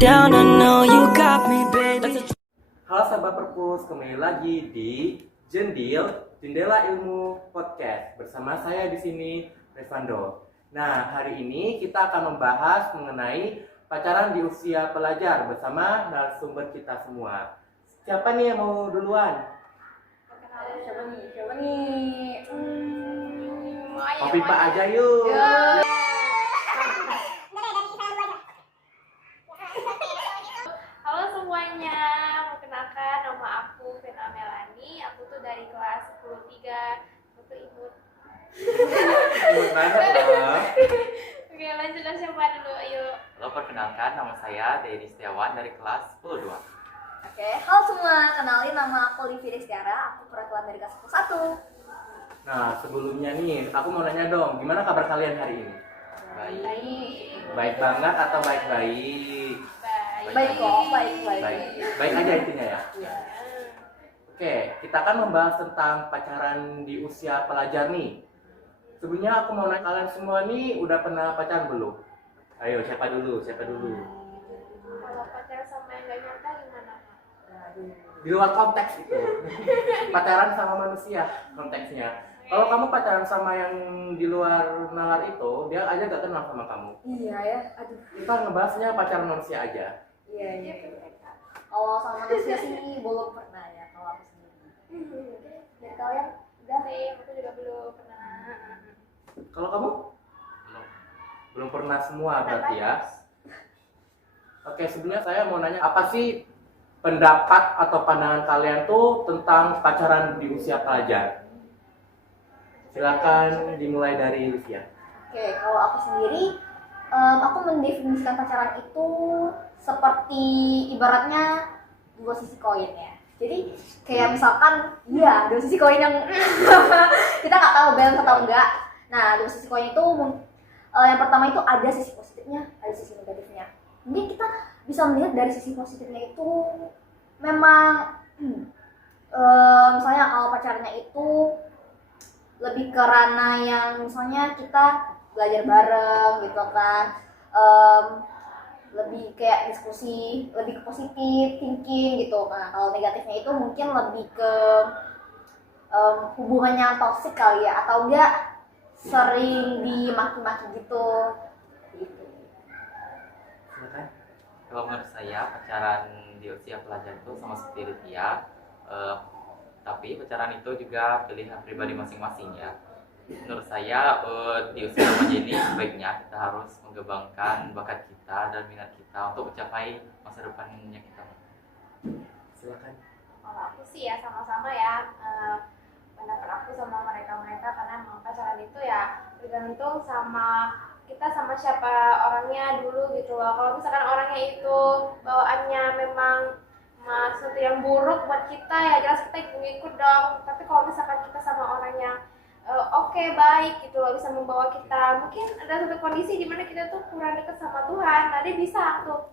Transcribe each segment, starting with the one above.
down, I know you got me, baby. Halo sahabat perpus, kembali lagi di Jendela Ilmu Podcast bersama saya di sini Revando. Nah, hari ini kita akan membahas mengenai pacaran di usia pelajar bersama narasumber kita semua. Siapa nih yang mau duluan? Siapa nih? Kopi Pak aja yuk. Halo semuanya, perkenalkan nama aku Vena Melani. Aku tuh dari kelas 10-3. Aku imut. Oke, lanjut siapa dulu? Ayo. Halo, perkenalkan nama saya Dedi Setiawan dari kelas 10-2. Oke, halo semua, kenalin nama aku Livi Destiara, aku perwakilan dari kelas 10-1. Nah, sebelumnya nih, aku mau nanya dong, gimana kabar kalian hari ini? Baik. Baik banget atau baik-baik? Baik kok, baik. Baik aja intinya ya. Oke, kita akan membahas tentang pacaran di usia pelajar nih. Sebelumnya aku mau nanya kalian semua nih udah pernah pacaran belum? Ayo, siapa dulu? Kalau pacaran sama yang gak nyata gimana? Di luar konteks itu. Pacaran sama manusia konteksnya. Kalau kamu pacaran sama yang di luar nalar itu, dia aja gak kenal sama kamu. Iya ya, aduh. Kita ngebahasnya pacaran manusia aja. Iya. Kalau sama manusia sih belum pernah ya, kalau aku sendiri. Dari kalian udah? Aku juga belum pernah. Kalau kamu? Belum pernah semua berarti ya. Oke, sebelumnya saya mau nanya apa sih pendapat atau pandangan kalian tuh tentang pacaran di usia pelajar? Silakan dimulai dari Livia. Oke, kalau aku sendiri, aku mendefinisikan pacaran itu seperti ibaratnya dua sisi koin ya. Jadi kayak misalkan, iya dua sisi koin yang kita nggak tahu balance atau enggak. Nah, dua sisi koin itu yang pertama itu ada sisi positifnya, ada sisi negatifnya. Mungkin kita bisa melihat dari sisi positifnya itu memang misalnya kalau pacarnya itu lebih ke ranah yang misalnya kita belajar bareng gitu kan, lebih kayak diskusi, lebih ke positif thinking gitu. Nah, kalau negatifnya itu mungkin lebih ke hubungannya toksik kali ya, atau enggak sering dimaki-maki gitu. Silakan. Kalau menurut saya pacaran di usia pelajar itu sama seperti Livia, tapi pacaran itu juga pilihan pribadi masing-masing ya. Menurut saya di usia remaja ini sebaiknya kita harus mengembangkan bakat kita dan minat kita untuk mencapai masa depannya kita. Silakan. Kalau aku sih ya sama-sama ya, pendapat aku sama mereka karena emang pacaran itu ya tergantung sama kita sama siapa orangnya dulu gitu loh. Kalau misalkan orangnya itu bawaannya memang sesuatu yang buruk buat kita ya jelas kita ikut dong. Tapi kalau misalkan kita sama orang yang oke, baik gitu loh, bisa membawa kita, mungkin ada satu kondisi di mana kita tuh kurang dekat sama Tuhan, nah dia bisa tuh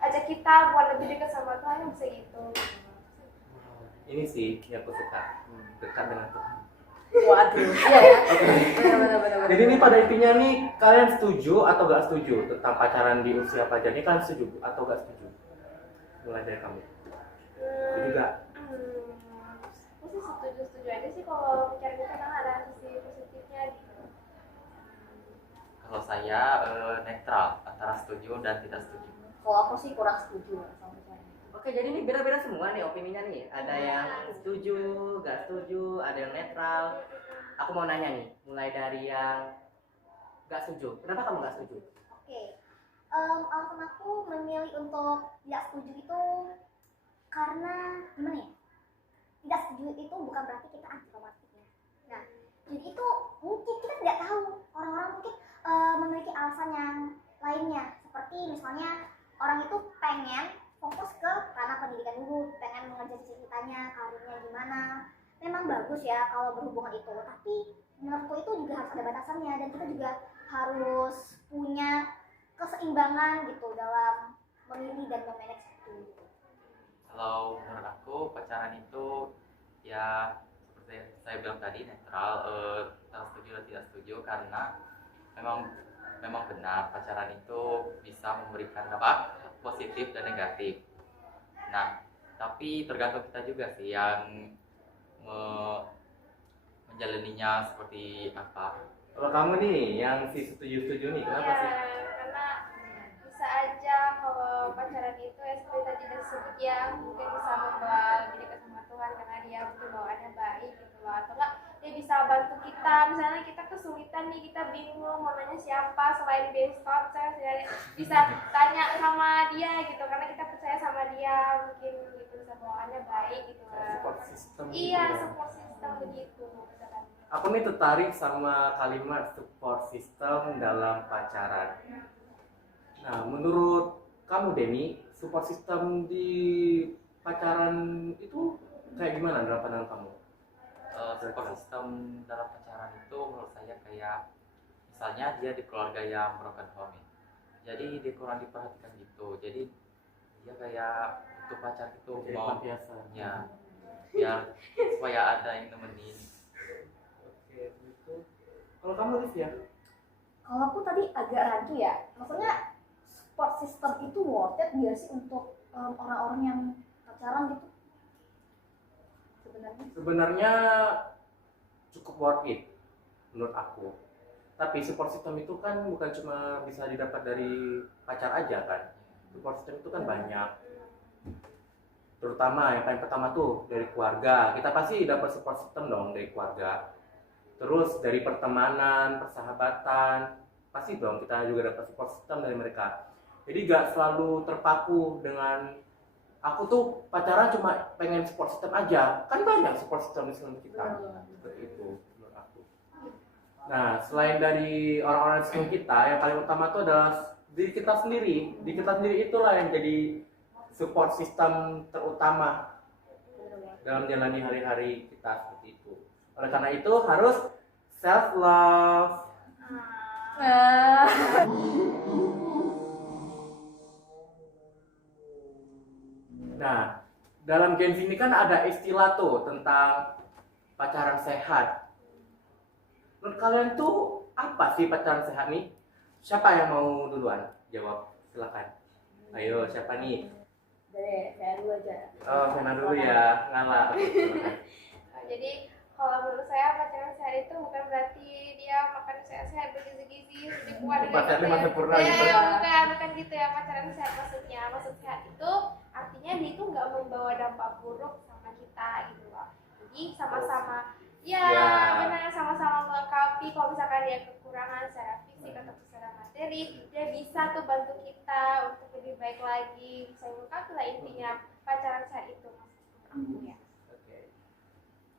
ajak kita buat lebih dekat sama Tuhan, yang bisa gitu. Ini sih yang aku suka, dekat dengan Tuhan. Waduh, iya ya. Benar. Jadi ini pada intinya nih, kalian setuju atau gak setuju tentang pacaran di usia pelajar ini? Kalian setuju atau gak setuju? Mulai dari kamu. Setuju gak? Aku sih setuju aja sih kalau pacaran itu karena ada sisi positifnya gitu. Kalau saya netral antara setuju dan tidak setuju. Kalau aku sih kurang setuju sama pacaran. Oke, jadi ini beda-beda semua nih opininya nih. Ada yang setuju, gak setuju, ada yang netral. Aku mau nanya nih, mulai dari yang gak setuju. Kenapa kamu gak setuju? Oke, alasan aku memilih untuk tidak setuju itu karena gimana ya? Tidak setuju itu bukan berarti kita anti romantis ya. Nah, jadi itu mungkin kita tidak tahu, orang-orang mungkin memiliki alasan yang lainnya. Seperti misalnya orang itu pengen fokus ke ranah pendidikan dulu, pengen mengejar cita-citanya, karirnya gimana. Memang bagus ya kalau berhubungan itu, tapi menurutku itu juga harus ada batasannya dan kita juga harus punya keseimbangan gitu dalam memilih dan memanage itu. Kalau menurut aku pacaran itu ya seperti saya bilang tadi netral, antara setuju dan tidak setuju karena memang benar pacaran itu bisa memberikan dampak positif dan negatif. Nah, tapi tergantung kita juga sih yang menjalaninya seperti apa. Kalau kamu nih yang si setuju-setuju nih, kenapa Iya, sih? karena bisa aja kalau pacaran itu ya seperti tadi udah disebut ya, mungkin bisa membawa lebih dekat sama Tuhan karena dia mungkin bawaannya baik gitu loh, atau enggak dia bisa bantu kita, misalnya kita kesulitan nih, kita bingung mau nanya siapa selain besok, saya bisa tanya sama dia gitu, karena kita percaya sama dia, mungkin gitu bisa bawaannya baik gitu Kayak lah. support system gitu Iya, ya. support system begitu misalkan. Aku nih tertarik sama kalimat support system dalam pacaran. Nah, menurut kamu Demi, support system di pacaran itu kayak gimana dalam pandangan kamu? Support system dalam pacaran itu menurut saya kayak misalnya dia di keluarga yang broken home ya. Jadi dia kurang diperhatikan gitu. Jadi dia kayak untuk pacar itu Jadi mau biasa. ya biar supaya ada yang nemenin. Oke, itu. Kalau kamu Liv ya? Kalau aku tadi agak rancu ya, maksudnya support system itu worth it nggak sih untuk orang-orang yang pacaran gitu sebenarnya? Sebenarnya cukup worth it menurut aku. Tapi support system itu kan bukan cuma bisa didapat dari pacar aja kan. Support system itu kan banyak. Terutama yang paling pertama tuh dari keluarga. Kita pasti dapat support system dong dari keluarga. Terus dari pertemanan, persahabatan, pasti dong kita juga dapat support system dari mereka. Jadi gak selalu terpaku dengan aku tuh pacaran cuma pengen support system aja. Kan banyak support system di kita. Seperti itu menurut aku. Nah, selain dari orang-orang di sekitar kita, yang paling utama itu adalah diri kita sendiri. Diri kita sendiri itulah yang jadi support system terutama dalam menjalani hari-hari kita seperti itu. Oleh karena itu harus self love. Nah, dalam games ini kan ada istilah tuh tentang pacaran sehat. Menurut kalian tuh apa sih pacaran sehat nih? Siapa yang mau duluan jawab? Silakan. Ayo, siapa nih? Dari saya dulu aja. Oh, Vena dulu ya, ngalah. Jadi kalau menurut saya pacaran sehat itu bukan berarti dia makan sehat-sehat bergizi-gizi jadi kuat Pacarnya gitu masih ya. sempurna Ya, gitu. bukan gitu ya pacaran sehat maksudnya. Maksud sehat itu artinya dia itu nggak membawa dampak buruk sama kita gitu loh. Jadi sama-sama ya, benar sama-sama melengkapi. Kalau misalkan dia kekurangan secara fisik atau secara materi, dia bisa tuh bantu kita untuk lebih baik lagi. Bisa melengkapi lah intinya pacaran sehat itu maksudnya ya.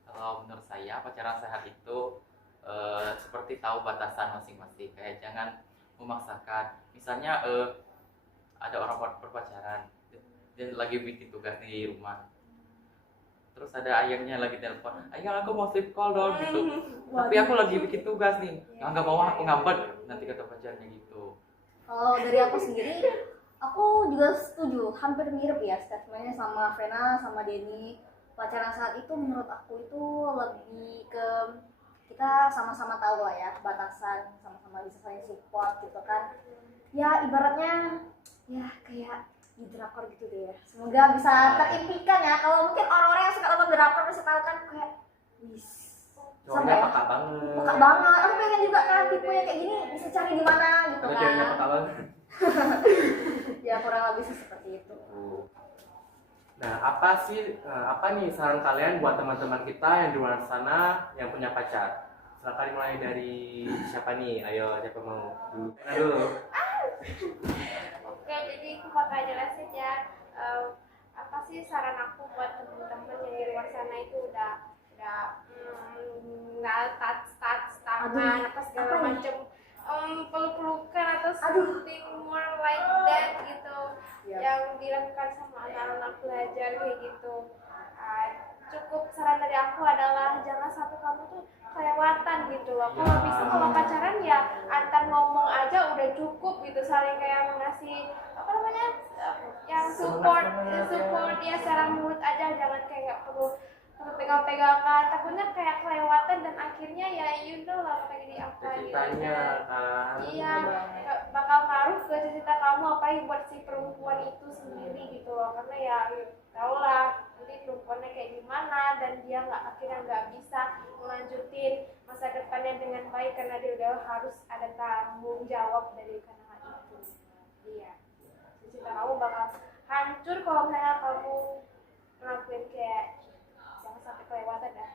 Kalau menurut saya pacaran sehat itu seperti tahu batasan masing-masing. Kayak jangan memaksakan. Misalnya ada orang berpacaran, dia lagi bikin tugas di rumah. Terus ada ayahnya lagi telepon, ayah aku mau sleep call dong gitu. Tapi aku lagi bikin tugas nih, nggak mau aku ngambek nanti kata pacarnya gitu. Kalau dari aku sendiri, aku juga setuju, hampir mirip ya statementnya sama Vena sama Denny. Pacaran saat itu menurut aku itu lebih ke kita sama-sama tahu lah ya batasan, sama-sama bisa saling support gitu kan. Ya ibaratnya ya kayak di drakor gitu deh ya. Semoga bisa terimpikan ya. Kalau mungkin orang-orang yang suka nonton drakor pasti tahu kan kayak wis. Cowoknya peka banget. Peka banget. Aku pengen juga kan tipe yang kayak gini bisa cari di mana gitu Karena kan. ceweknya peka banget. Ya kurang lebih sih seperti itu. Nah, apa nih saran kalian buat teman-teman kita yang di luar sana yang punya pacar? Silakan mulai dari siapa nih? Ayo, siapa mau dulu? Vena dulu. Oke, jadi aku bakal jelasin ya apa sih saran aku buat temen-temen yang di luar sana itu udah nggak touch tangan apa segala apa nih? macem peluk-pelukan atau something more like that gitu yang dilakukan sama anak-anak belajar kayak gitu. Cukup saran dari aku adalah jangan sampai kamu tuh kelewatan gitu loh. Kalau bisa kalau pacaran ya antar ngomong aja udah cukup gitu, saling kayak mengasih apa namanya yang support dia secara mulut aja, jangan kayak perlu pegang-pegangan, takutnya kayak kelewatan dan akhirnya ya you gitu lah bakal jadi apa gitu Ceritanya kan. iya bakal ngaruh ke cita kamu apalagi buat si perempuan itu sendiri gitu loh karena ya tau lah nanti perempuannya kayak gimana dan dia akhirnya nggak bisa melanjutin masa depannya dengan baik karena dia udah harus ada tanggung jawab dari karena hal itu iya cita kamu bakal hancur kalau misalnya kamu ngelakuin kayak jangan sampai kelewatan dah.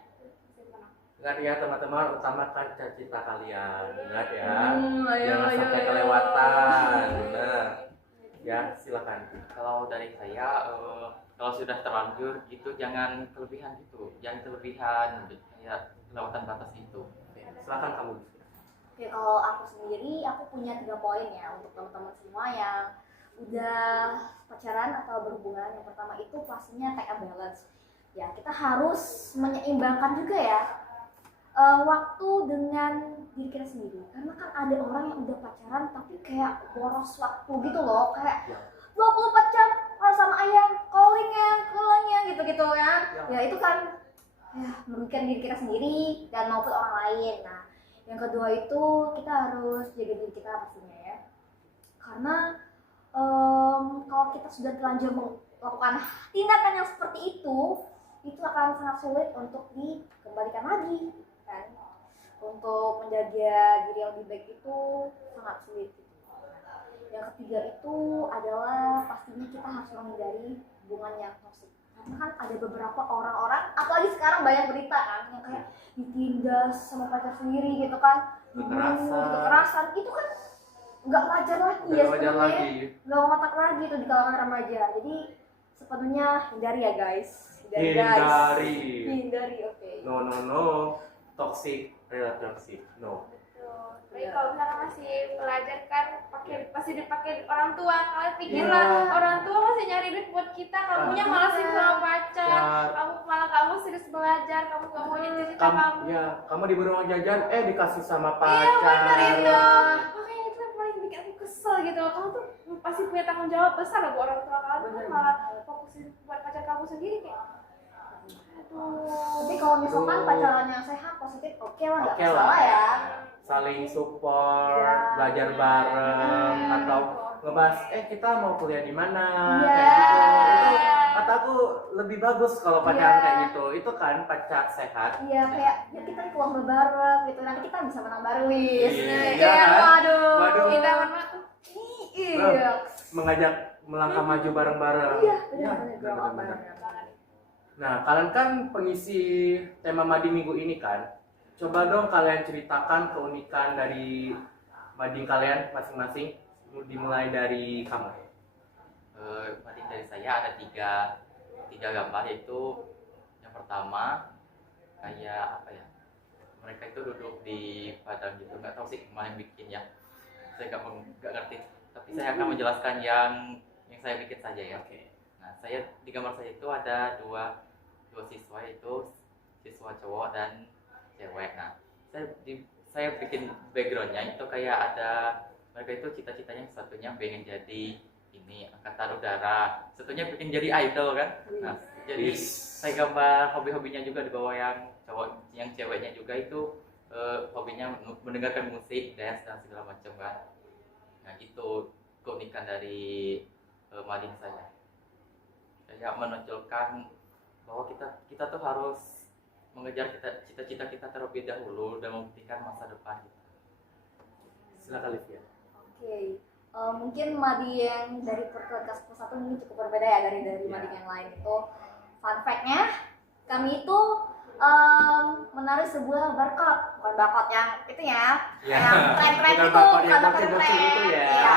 Ingat ya teman-teman, utamakan cita-cita kalian. Ingat ya, Ayo, jangan ayo, sampai ayo. kelewatan. Benar. Ya, silakan. Kalau dari saya, kalau sudah terlanjur gitu jangan kelebihan gitu, jangan kelebihan kayak kelewatan batas itu. Oke, silakan kamu. Oke, kalau aku sendiri, aku punya 3 poin ya untuk teman-teman semua yang udah pacaran atau berhubungan. Yang pertama itu pastinya take a balance. Ya, kita harus menyeimbangkan juga ya waktu dengan diri kita sendiri. Karena kan ada orang yang udah pacaran tapi kayak boros waktu gitu loh, kayak 24 jam sama ayam, callingnya gitu-gitu kan. Ya itu kan ya merugikan diri kita sendiri dan maupun orang lain. Nah, yang kedua itu kita harus jaga diri kita pastinya ya. Karena kalau kita sudah terlanjur melakukan tindakan yang seperti itu akan sangat sulit untuk dikembalikan lagi kan. Untuk menjaga diri yang lebih baik itu sangat sulit. Yang ketiga itu adalah pastinya kita harus menghindari hubungan yang toksik. Karena kan ada beberapa orang-orang, apalagi sekarang banyak berita kan yang kayak ditindas sama pacar sendiri gitu kan, kekerasan, itu kan nggak wajar lagi ya sebenarnya, nggak ngotak lagi itu di kalangan remaja. Jadi sepenuhnya hindari ya guys, hindari, oke. No, toxic relationship, no. Tapi kalau misalkan masih belajar kan masih dipakai orang tua, kalian pikirlah orang tua masih nyari duit buat kita, kamunya malah sibuk sama pacar, kamu serius belajar, kamu gak mau nyetir cita kamu. Ya, kamu diberi uang jajan, dikasih sama pacar. Iya benar itu, makanya itu yang paling bikin aku kesel gitu. Kamu tuh pasti punya tanggung jawab besar loh buat orang tua kamu, kan malah fokusin buat pacar kamu sendiri kayak. Tapi kalau misalkan pacarannya sehat, positif, oke lah, nggak Oke lah. masalah ya. Saling support, belajar bareng, atau ngebahas kita mau kuliah di mana, kayak gitu. Itu kataku lebih bagus kalau pacaran kayak gitu. Itu kan pacar sehat. Iya, kayak ya kita keluar bareng gitu, nanti kita bisa menang bareng wis. Iya kan? Waduh. Kita berdua tuh Iya. Mengajak melangkah maju bareng-bareng. Iya, Ya, benar. benar. Nah, kalian kan pengisi tema Mading minggu ini kan. Coba dong kalian ceritakan keunikan dari mading kalian masing-masing. Dimulai dari kamu. Mading dari saya ada tiga gambar, yaitu yang pertama kayak apa ya, mereka itu duduk di padang gitu, nggak tahu sih mana yang bikin ya, saya nggak ngerti, tapi saya akan menjelaskan yang saya bikin saja ya. Nah, saya di gambar saya itu ada dua siswa, yaitu siswa cowok dan cewek. Nah, saya bikin backgroundnya itu kayak ada mereka itu cita-citanya, satunya pengen jadi ini angkatan udara, satunya pengen jadi idol kan. Nah, jadi saya gambar hobi-hobinya juga di bawah yang cowok, yang ceweknya juga itu hobinya mendengarkan musik, dance dan segala macam kan. Nah, itu keunikan dari mading saya. Saya menonjolkan bahwa kita tuh harus mengejar cita-cita kita terlebih dahulu dan membuktikan masa depan kita. Silakan Livia. Oke. Mungkin mading yang dari podcast satu mungkin cukup berbeda ya dari mading yang lain itu. Fun fact-nya, kami itu menaruh sebuah barcode, bukan barcode yang itu ya, yang keren-keren itu, bukan barcode keren, ya.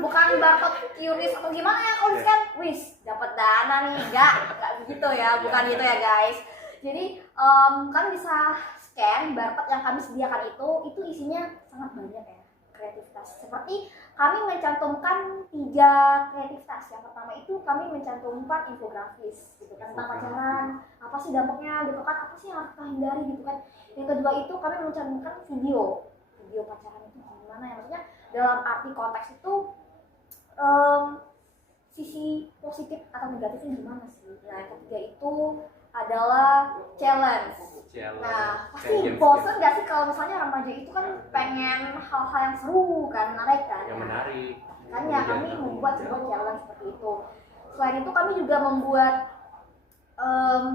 Bukan barcode QRIS atau gimana ya, kalau scan, wis dapat dana nih, enggak begitu ya, bukan gitu ya guys. Jadi kalian bisa scan barcode yang kami sediakan itu isinya sangat banyak ya, kreativitas. Seperti kami mencantumkan 3 kreativitas. Yang pertama itu kami mencantumkan infografis gitu kan, tentang pacaran, apa sih dampaknya gitu kan, apa sih yang harus kita hindari gitu kan. Yang kedua itu kami mencantumkan video pacaran itu gimana ya, maksudnya dalam arti konteks itu sisi positif atau negatifnya gimana sih. Nah, yang ketiga itu adalah challenge. Nah, Pasti bosen gak sih kalau misalnya remaja itu kan pengen hal-hal yang seru kan, menarik kan? Yang menarik. Makanya kami membuat sebuah challenge seperti itu. Selain itu kami juga membuat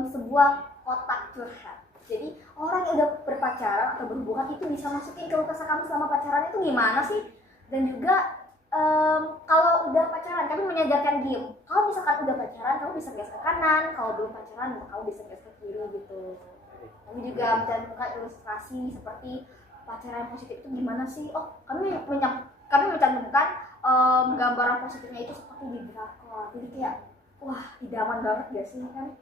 sebuah kotak curhat. Jadi orang yang udah berpacaran atau berhubungan itu bisa masukin keluh kesah kami selama pacaran itu gimana sih? Dan juga kalau udah pacaran kami menyadarkan diem. Kalau misalkan udah pacaran kamu bisa geser ke kanan, kalau belum pacaran kamu bisa geser ke kiri gitu. Kami juga mencantumkan ilustrasi seperti pacaran positif itu gimana sih? Oh, kami mencantumkan gambaran positifnya itu seperti di drakor. Jadi kayak wah, idaman banget gak sih kan?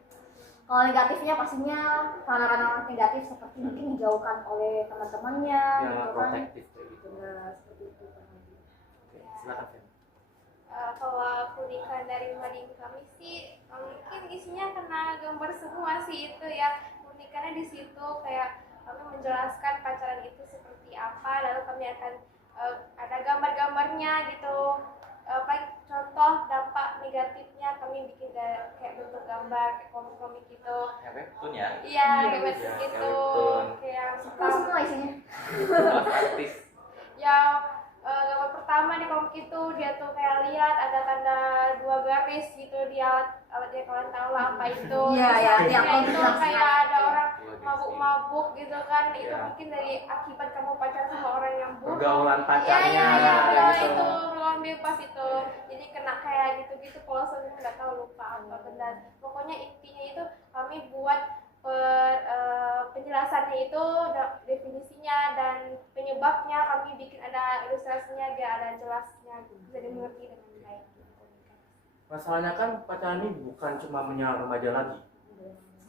Kalau negatifnya pastinya ranah-ranah negatif seperti mungkin dijauhkan oleh teman-temannya Yang gitu kan. protektif kayak gitu. Benar, seperti itu. Oke, silakan Fen. Kalau kulikan dari mading kami sih mungkin isinya kena gambar semua sih itu ya. Unikannya di situ kayak kami menjelaskan pacaran itu seperti apa, lalu kami akan ada gambar-gambarnya gitu. Baik contoh dampak negatifnya kami bikin kayak bentuk gambar kayak komik-komik gitu. Ya webtoon ya. Iya, kayak Iya, gitu. kayak webtoon. Kayak Itu semua isinya. Artis. ya gambar pertama di komik itu dia tuh kayak lihat ada tanda 2 garis gitu di alatnya, kalian tahu lah apa itu. Iya, iya, Terus iya, selanjutnya itu komik kayak ada orang Dua garis. mabuk-mabuk gitu kan, itu Iya. mungkin dari akibat kamu pacaran sama orang yang buruk. Pergaulan Iya, pacarnya iya, iya, kayak gitu. itu pergaulan bebas itu. Jadi kena kayak gitu-gitu, kalau sebenarnya nggak tahu lupa apa benar. Pokoknya intinya itu kami buat penjelasannya itu definisinya dan penyebabnya, kami bikin ada ilustrasinya biar ada jelasnya, bisa dimengerti dengan baik gitu. Masalahnya kan pacaran ini bukan cuma menyerang remaja lagi.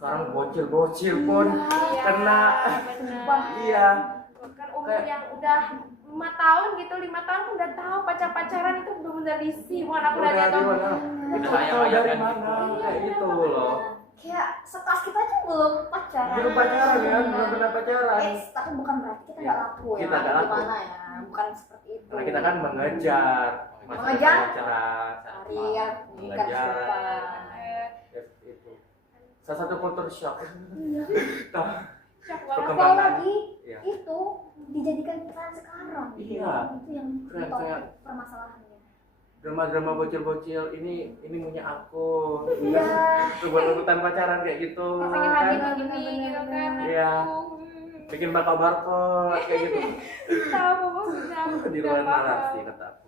Sekarang bocil-bocil pun Iya, kena. benar. Iya. Bahkan umur yang udah 5 tahun gitu, 5 tahun pun udah tahu pacaran itu benar-benar diisi, bukan aku udah Udah tahu. di mana? Itu tahu dari mana? Kayak gitu loh. Kayak sekelas kita aja belum pacaran. Belum pacaran ya, belum pernah pacaran. Tapi bukan berarti kita nggak laku ya. Kita nggak laku. Gimana ya? Bukan seperti itu. Karena kita kan mengejar masa Mengejar? pacaran, karir, bukan mengejar. depan. Ya, seperti itu. Salah satu kultur shock. Shock banget. Perkembangan. Apalagi Iya. itu dijadikan tren sekarang. Iya. Itu yang Tren, top kayak permasalahannya. drama-drama bocil-bocil ini punya aku. Iya. Rebut-rebutan pacaran kayak gitu. Pasangin kan. hati begini gitu kan. Iya. Aduh. Bikin barcode kayak gitu. Tahu maksudnya. Di luar narasi kata aku.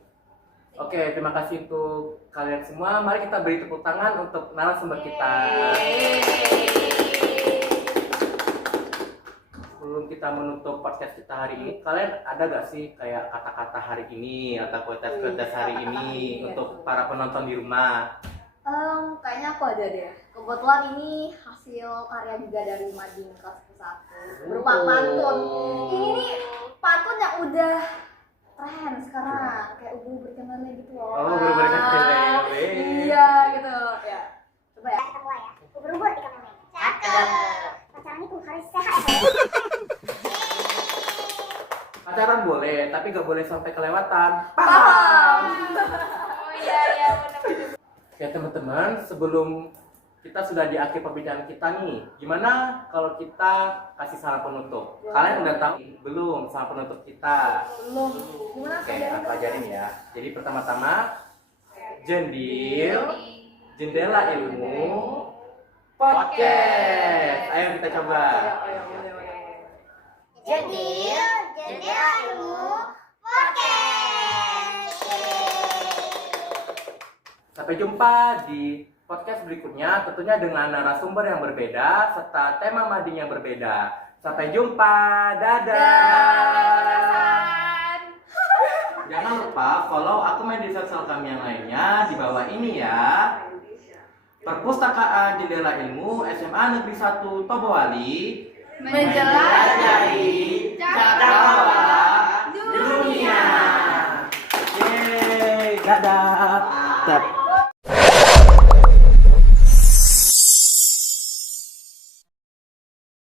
Oke, terima kasih untuk kalian semua. Mari kita beri tepuk tangan untuk narasumber kita. Sebelum kita menutup podcast kita hari ini, kalian ada gak sih kayak kata-kata hari ini atau quotes-quotes hari ini untuk para penonton di rumah? Kayaknya aku ada deh. Kebetulan ini hasil karya juga dari Mading kelas 1 berupa pantun. Ini nih pantun yang udah tren sekarang, kayak ubur-ubur kemelnya gitu loh. Oh, ubur-ubur kemelnya. Iya gitu. Ya. Coba ya. Kita mulai ya. Ubur-ubur ikan lele. Cakep. Pacaran itu harus sehat ya. Pacaran boleh, tapi gak boleh sampai kelewatan. Paham. Oh iya iya benar-benar. Ya teman-teman, sebelum kita sudah di akhir pembicaraan kita nih, gimana kalau kita kasih salam penutup? Kalian udah tahu belum salam penutup kita? Belum. Gimana Oke, aku ajarin ya. Jadi pertama-tama, jendil, jendela ilmu, podcast. Ayo kita coba. Jendil, jendela ilmu, podcast. Sampai jumpa di podcast berikutnya, tentunya dengan narasumber yang berbeda serta tema mading yang berbeda. Sampai jumpa, dadah. Jangan lupa follow akun media sosial kami yang lainnya di bawah ini ya. Perpustakaan Jendela Ilmu SMA Negeri 1 Tobowali menjelajahi cakrawala dunia. Yeay, dadah.